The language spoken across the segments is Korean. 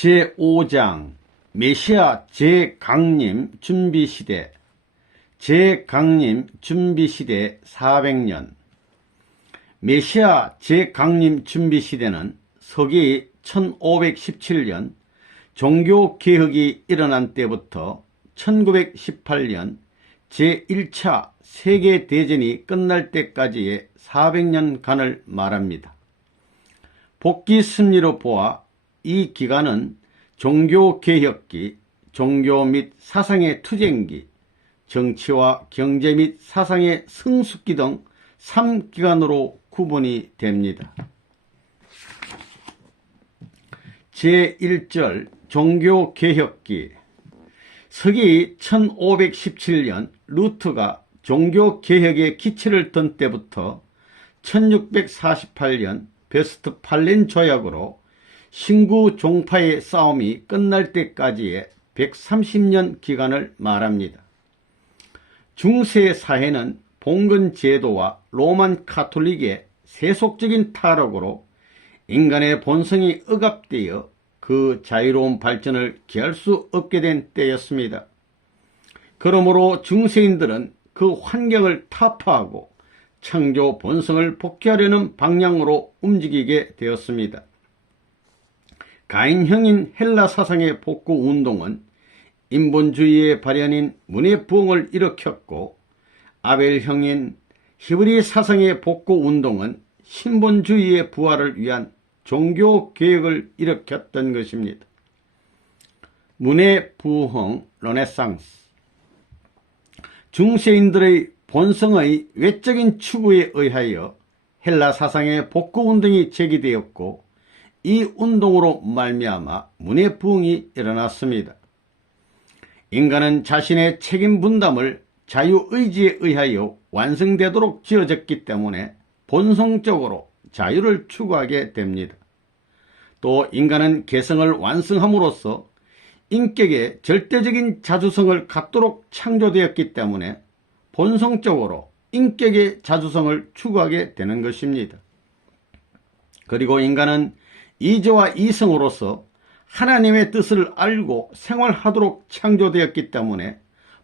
제5장 메시아 재강림 준비시대. 재강림 준비시대 400년. 메시아 재강림 준비시대는 서기 1517년 종교개혁이 일어난 때부터 1918년 제1차 세계대전이 끝날 때까지의 400년간을 말합니다. 복귀 심리로 보아 이 기간은 종교개혁기, 종교 및 사상의 투쟁기, 정치와 경제 및 사상의 성숙기 등 3기간으로 구분이 됩니다. 제1절 종교개혁기. 서기 1517년 루트가 종교개혁의 기치를 든 때부터 1648년 베스트팔렌 조약으로 신구 종파의 싸움이 끝날 때까지의 130년 기간을 말합니다. 중세 사회는 봉건 제도와 로만 카톨릭의 세속적인 타락으로 인간의 본성이 억압되어 그 자유로운 발전을 기할 수 없게 된 때였습니다. 그러므로 중세인들은 그 환경을 타파하고 창조 본성을 복귀하려는 방향으로 움직이게 되었습니다. 가인형인 헬라 사상의 복구 운동은 인본주의의 발현인 문해부흥을 일으켰고, 아벨형인 히브리 사상의 복구 운동은 신본주의의 부활을 위한 종교개혁을 일으켰던 것입니다. 문해부흥 르네상스. 중세인들의 본성의 외적인 추구에 의하여 헬라 사상의 복구 운동이 제기되었고, 이 운동으로 말미암아 문해부흥이 일어났습니다. 인간은 자신의 책임 분담을 자유의지에 의하여 완성되도록 지어졌기 때문에 본성적으로 자유를 추구하게 됩니다. 또 인간은 개성을 완성함으로써 인격의 절대적인 자주성을 갖도록 창조되었기 때문에 본성적으로 인격의 자주성을 추구하게 되는 것입니다. 그리고 인간은 이제와 이성으로서 하나님의 뜻을 알고 생활하도록 창조되었기 때문에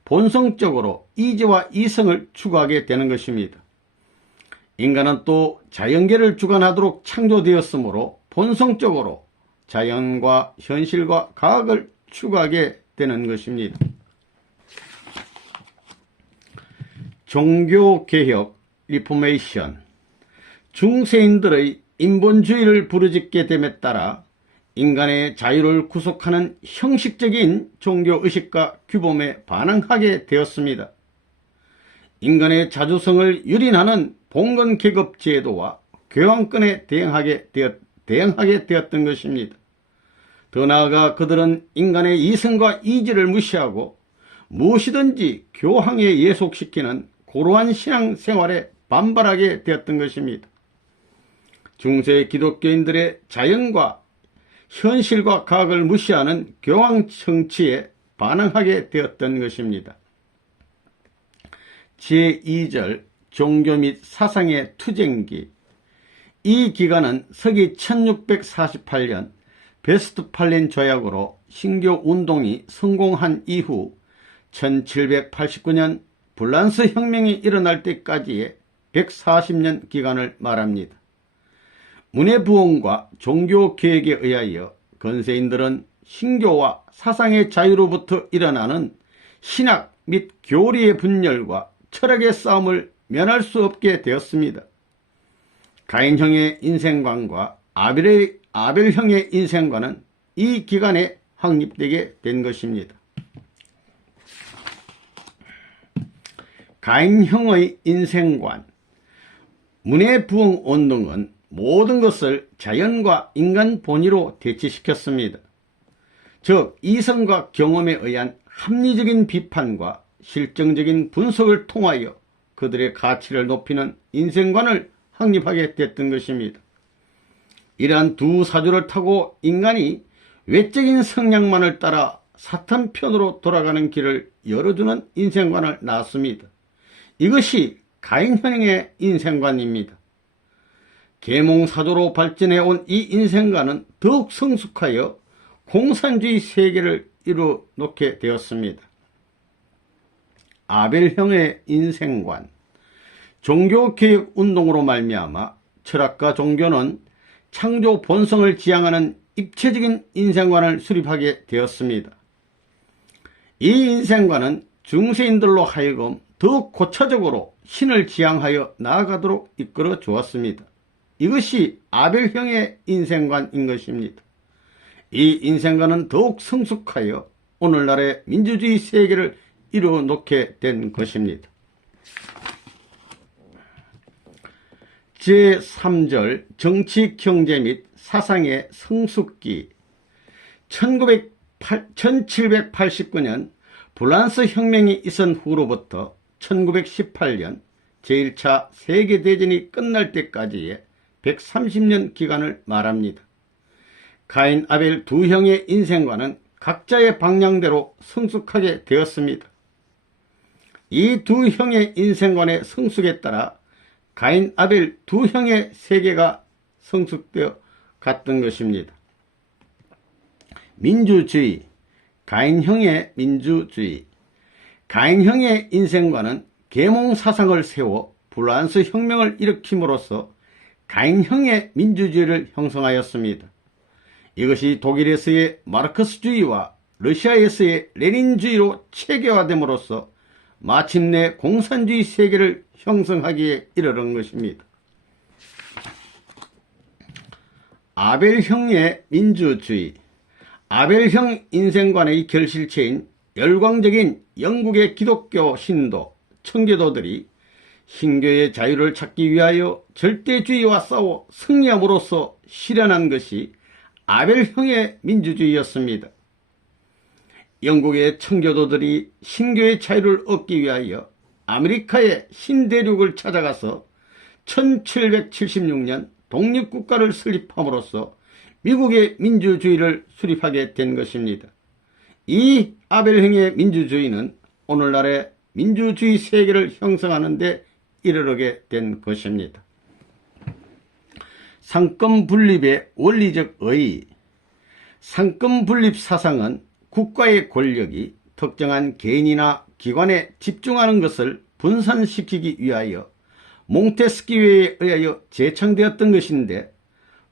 본성적으로 이제와 이성을 추구하게 되는 것입니다. 인간은 또 자연계를 주관하도록 창조되었으므로 본성적으로 자연과 현실과 과학을 추구하게 되는 것입니다. 종교개혁 리포메이션. 중세인들의 인본주의를 부르짖게 됨에 따라 인간의 자유를 구속하는 형식적인 종교의식과 규범에 반항하게 되었습니다. 인간의 자주성을 유린하는 봉건계급 제도와 교황권에 대응하게 되었던 것입니다. 더 나아가 그들은 인간의 이성과 이지를 무시하고 무엇이든지 교황에 예속시키는 고루한 신앙생활에 반발하게 되었던 것입니다. 중세 기독교인들의 자연과 현실과 과학을 무시하는 교황 정치에 반항하게 되었던 것입니다. 제2절 종교 및 사상의 투쟁기. 이 기간은 서기 1648년 베스트팔렌 조약으로 신교 운동이 성공한 이후 1789년 불란스 혁명이 일어날 때까지의 140년 기간을 말합니다. 문해부흥과 종교개혁에 의하여 근세인들은 신교와 사상의 자유로부터 일어나는 신학 및 교리의 분열과 철학의 싸움을 면할 수 없게 되었습니다. 가인형의 인생관과 아벨형의 인생관은 이 기간에 확립되게 된 것입니다. 가인형의 인생관. 문해부흥 운동은 모든 것을 자연과 인간 본의로 대치시켰습니다. 즉 이성과 경험에 의한 합리적인 비판과 실증적인 분석을 통하여 그들의 가치를 높이는 인생관을 확립하게 됐던 것입니다. 이러한 두 사주를 타고 인간이 외적인 성향만을 따라 사탄 편으로 돌아가는 길을 열어주는 인생관을 낳았습니다. 이것이 가인형의 인생관입니다. 계몽사조로 발전해온 이 인생관은 더욱 성숙하여 공산주의 세계를 이루놓게 되었습니다. 아벨형의 인생관. 종교개혁 운동으로 말미암아 철학과 종교는 창조 본성을 지향하는 입체적인 인생관을 수립하게 되었습니다. 이 인생관은 중세인들로 하여금 더욱 고차적으로 신을 지향하여 나아가도록 이끌어 주었습니다. 이것이 아벨형의 인생관인 것입니다. 이 인생관은 더욱 성숙하여 오늘날의 민주주의 세계를 이루어놓게 된 것입니다. 제3절 정치, 경제 및 사상의 성숙기. 1789년 프랑스 혁명이 있은 후로부터 1918년 제1차 세계대전이 끝날 때까지의 130년 기간을 말합니다. 가인, 아벨 두 형의 인생관은 각자의 방향대로 성숙하게 되었습니다. 이 두 형의 인생관의 성숙에 따라 가인, 아벨 두 형의 세계가 성숙되어 갔던 것입니다. 민주주의, 가인형의 민주주의. 가인형의 인생관은 계몽사상을 세워 프랑스 혁명을 일으킴으로써 가인형의 민주주의를 형성하였습니다. 이것이 독일에서의 마르크스주의와 러시아에서의 레닌주의로 체계화됨으로써 마침내 공산주의 세계를 형성하기에 이르는 것입니다. 아벨형의 민주주의. 아벨형 인생관의 결실체인 열광적인 영국의 기독교 신도, 청교도들이 신교의 자유를 찾기 위하여 절대주의와 싸워 승리함으로써 실현한 것이 아벨형의 민주주의였습니다. 영국의 청교도들이 신교의 자유를 얻기 위하여 아메리카의 신대륙을 찾아가서 1776년 독립국가를 설립함으로써 미국의 민주주의를 수립하게 된 것입니다. 이 아벨형의 민주주의는 오늘날의 민주주의 세계를 형성하는 데 이르게 된 것입니다. 상권 분립의 원리적 의의. 상권 분립 사상은 국가의 권력이 특정한 개인이나 기관에 집중하는 것을 분산시키기 위하여 몽테스키웨에 의하여 제창되었던 것인데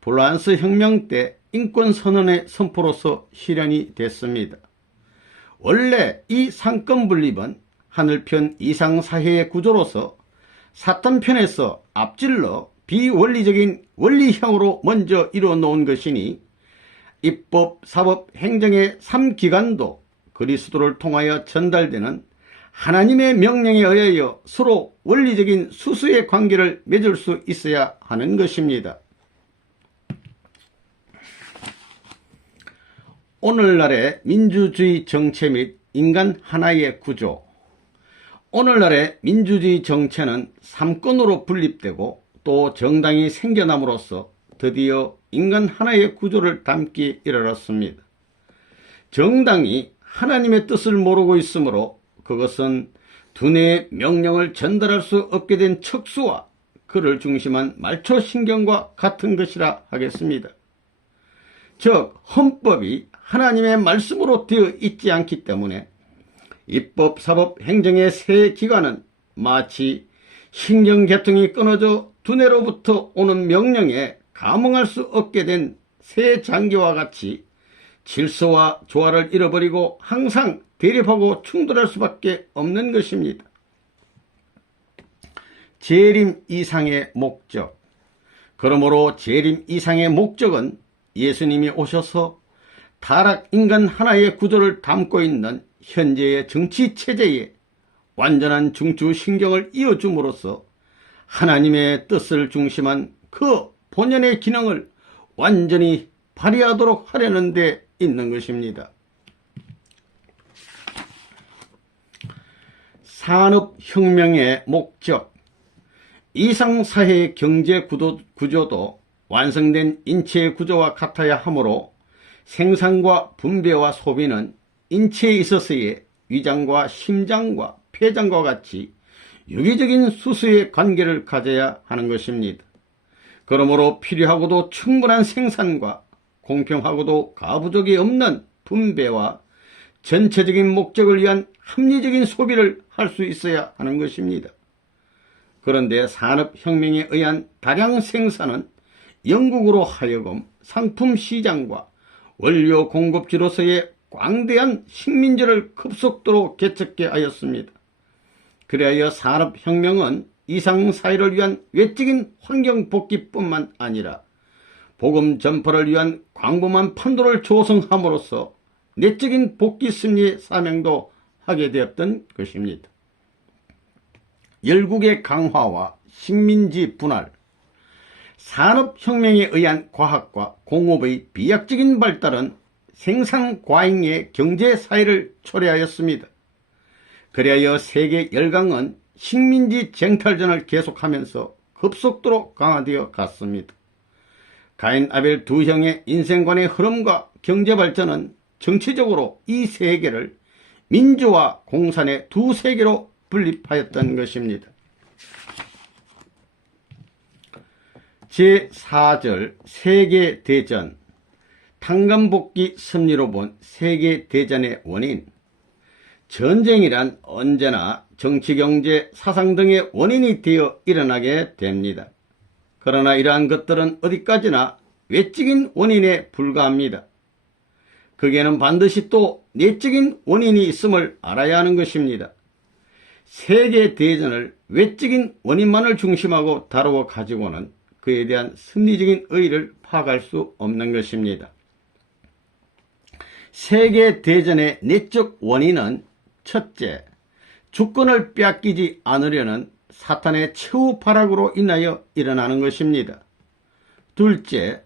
프랑스 혁명 때 인권선언의 선포로서 실현이 됐습니다. 원래 이 상권 분립은 하늘편 이상사회의 구조로서 사탄편에서 앞질러 비원리적인 원리형으로 먼저 이루어놓은 것이니 입법, 사법, 행정의 3기관도 그리스도를 통하여 전달되는 하나님의 명령에 의하여 서로 원리적인 수수의 관계를 맺을 수 있어야 하는 것입니다. 오늘날의 민주주의 정체 및 인간 하나의 구조. 오늘날의 민주주의 정체는 3권으로 분립되고 또 정당이 생겨남으로써 드디어 인간 하나의 구조를 담기 이르렀습니다. 정당이 하나님의 뜻을 모르고 있으므로 그것은 두뇌의 명령을 전달할 수 없게 된 척수와 그를 중심한 말초신경과 같은 것이라 하겠습니다. 즉 헌법이 하나님의 말씀으로 되어 있지 않기 때문에 입법, 사법, 행정의 세 기관은 마치 신경계통이 끊어져 두뇌로부터 오는 명령에 감응할 수 없게 된 새 장기와 같이 질서와 조화를 잃어버리고 항상 대립하고 충돌할 수밖에 없는 것입니다. 재림 이상의 목적. 그러므로 재림 이상의 목적은 예수님이 오셔서 타락 인간 하나의 구조를 담고 있는 현재의 정치체제에 완전한 중추신경을 이어줌으로써 하나님의 뜻을 중심한 그 본연의 기능을 완전히 발휘하도록 하려는 데 있는 것입니다. 산업혁명의 목적. 이상사회의 경제 구조도 완성된 인체의 구조와 같아야 하므로 생산과 분배와 소비는 인체에 있어서의 위장과 심장과 폐장과 같이 유기적인 수수의 관계를 가져야 하는 것입니다. 그러므로 필요하고도 충분한 생산과 공평하고도 가부족이 없는 분배와 전체적인 목적을 위한 합리적인 소비를 할 수 있어야 하는 것입니다. 그런데 산업혁명에 의한 다량 생산은 영국으로 하여금 상품 시장과 원료 공급지로서의 광대한 식민지를 급속도로 개척게 하였습니다. 그리하여 산업혁명은 이상사회를 위한 외적인 환경복귀뿐만 아니라 복음 전파를 위한 광범한 판도를 조성함으로써 내적인 복귀 승리의 사명도 하게 되었던 것입니다. 열국의 강화와 식민지 분할, 산업혁명에 의한 과학과 공업의 비약적인 발달은 생산과잉의 경제사회를 초래하였습니다. 그리하여 세계 열강은 식민지 쟁탈전을 계속하면서 급속도로 강화되어 갔습니다. 가인 아벨 두 형의 인생관의 흐름과 경제발전은 정치적으로 이 세계를 민주와 공산의 두 세계로 분립하였던 것입니다. 제4절 세계대전, 탄감복귀 섭리로 본 세계대전의 원인. 전쟁이란 언제나 정치, 경제, 사상 등의 원인이 되어 일어나게 됩니다. 그러나 이러한 것들은 어디까지나 외적인 원인에 불과합니다. 거기에는 반드시 또 내적인 원인이 있음을 알아야 하는 것입니다. 세계대전을 외적인 원인만을 중심하고 다루어 가지고는 그에 대한 섭리적인 의의를 파악할 수 없는 것입니다. 세계대전의 내적 원인은 첫째, 주권을 빼앗기지 않으려는 사탄의 최후 발악으로 인하여 일어나는 것입니다. 둘째,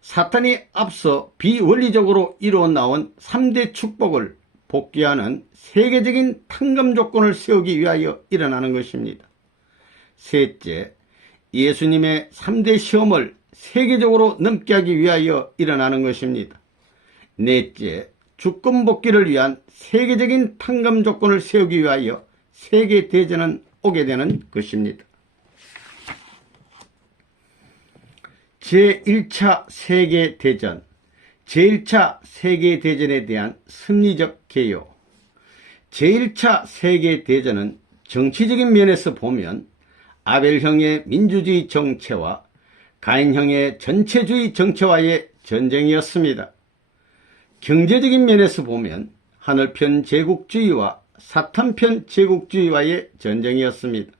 사탄이 앞서 비원리적으로 이루어 나온 3대 축복을 복귀하는 세계적인 탕감 조건을 세우기 위하여 일어나는 것입니다. 셋째, 예수님의 3대 시험을 세계적으로 넘게 하기 위하여 일어나는 것입니다. 넷째, 주권 복귀를 위한 세계적인 탕감 조건을 세우기 위하여 세계대전은 오게 되는 것입니다. 제1차 세계대전, 제1차 세계대전에 대한 섭리적 개요. 제1차 세계대전은 정치적인 면에서 보면 아벨형의 민주주의 정체와 가인형의 전체주의 정체와의 전쟁이었습니다. 경제적인 면에서 보면 하늘편 제국주의와 사탄편 제국주의와의 전쟁이었습니다.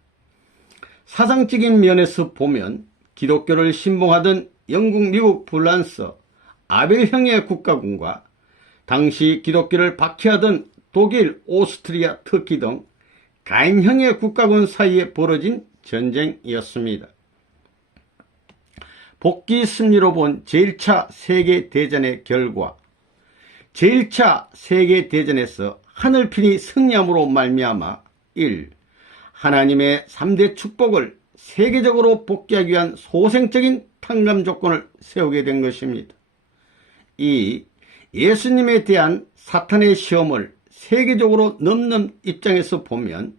사상적인 면에서 보면 기독교를 신봉하던 영국, 미국, 프랑스, 아벨형의 국가군과 당시 기독교를 박해하던 독일, 오스트리아, 터키 등 가인형의 국가군 사이에 벌어진 전쟁이었습니다. 복귀 승리로 본 제1차 세계대전의 결과, 제1차 세계대전에서 하늘편이 승리함으로 말미암아 1. 하나님의 3대 축복을 세계적으로 복귀하기 위한 소생적인 탕감 조건을 세우게 된 것입니다. 2. 예수님에 대한 사탄의 시험을 세계적으로 넘는 입장에서 보면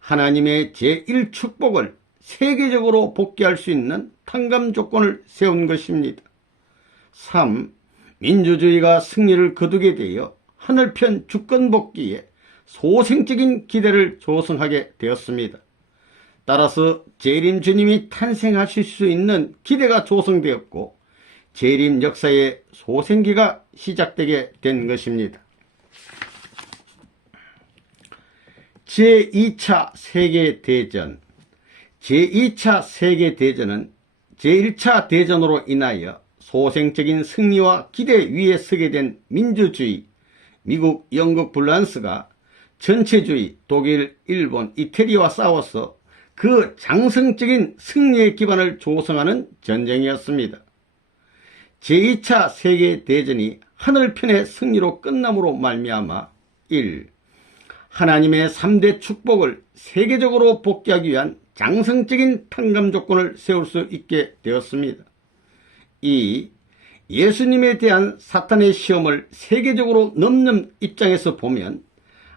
하나님의 제1축복을 세계적으로 복귀할 수 있는 탕감 조건을 세운 것입니다. 3. 민주주의가 승리를 거두게 되어 하늘편 주권 복귀에 소생적인 기대를 조성하게 되었습니다. 따라서 재림 주님이 탄생하실 수 있는 기대가 조성되었고 재림 역사의 소생기가 시작되게 된 것입니다. 제2차 세계대전, 제2차 세계대전은 제1차 대전으로 인하여 소생적인 승리와 기대 위에 서게 된 민주주의, 미국, 영국, 프랑스가 전체주의, 독일, 일본, 이태리와 싸워서 그 장성적인 승리의 기반을 조성하는 전쟁이었습니다. 제2차 세계대전이 하늘편의 승리로 끝남으로 말미암아 1. 하나님의 3대 축복을 세계적으로 복귀하기 위한 장성적인 탕감 조건을 세울 수 있게 되었습니다. 2. 예수님에 대한 사탄의 시험을 세계적으로 넘는 입장에서 보면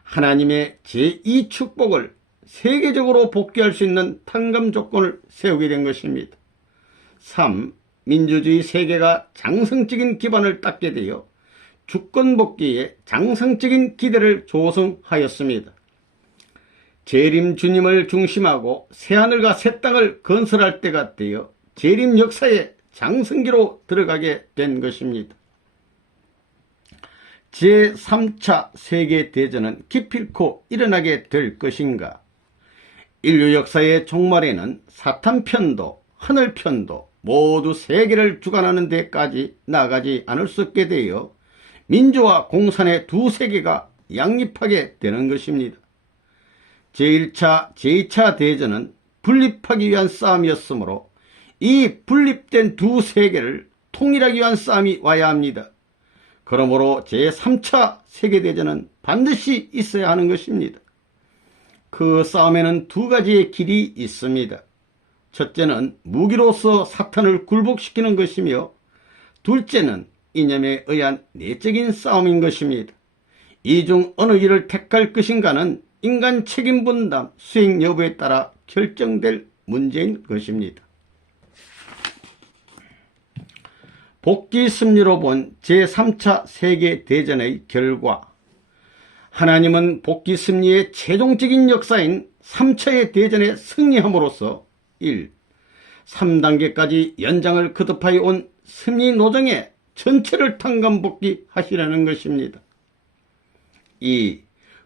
하나님의 제2 축복을 세계적으로 복귀할 수 있는 탕감 조건을 세우게 된 것입니다. 3. 민주주의 세계가 장성적인 기반을 닦게 되어 주권 복귀에 장성적인 기대를 조성하였습니다. 재림 주님을 중심하고 새하늘과 새 땅을 건설할 때가 되어 재림 역사의 장성기로 들어가게 된 것입니다. 제3차 세계대전은 기필코 일어나게 될 것인가? 인류 역사의 종말에는 사탄편도 하늘편도 모두 세계를 주관하는 데까지 나가지 않을 수 없게 되어 민주와 공산의 두 세계가 양립하게 되는 것입니다. 제1차, 제2차 대전은 분립하기 위한 싸움이었으므로 이 분립된 두 세계를 통일하기 위한 싸움이 와야 합니다. 그러므로 제3차 세계대전은 반드시 있어야 하는 것입니다. 그 싸움에는 두 가지의 길이 있습니다. 첫째는 무기로서 사탄을 굴복시키는 것이며 둘째는 이념에 의한 내적인 싸움인 것입니다. 이 중 어느 길을 택할 것인가는 인간 책임 분담 수행 여부에 따라 결정될 문제인 것입니다. 복귀 승리로 본 제3차 세계대전의 결과, 하나님은 복귀 승리의 최종적인 역사인 3차의 대전에 승리함으로써 1. 3단계까지 연장을 거듭하여 온 승리 노정의 전체를 탕감복귀하시라는 것입니다. 2.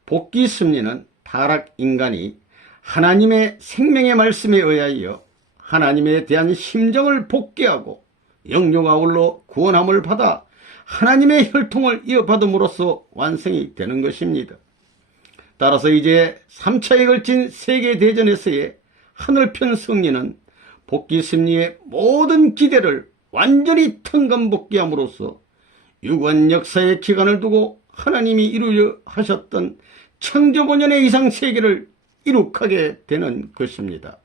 복귀 승리는 타락 인간이 하나님의 생명의 말씀에 의하여 하나님에 대한 심정을 복귀하고 영육 아울러 구원함을 받아 하나님의 혈통을 이어받음으로써 완성이 되는 것입니다. 따라서 이제 3차에 걸친 세계대전에서의 하늘편 승리는 복귀 승리의 모든 기대를 완전히 탕감복귀함으로써 유관 역사의 기간을 두고 하나님이 이루려 하셨던 창조 본연의 이상 세계를 이룩하게 되는 것입니다.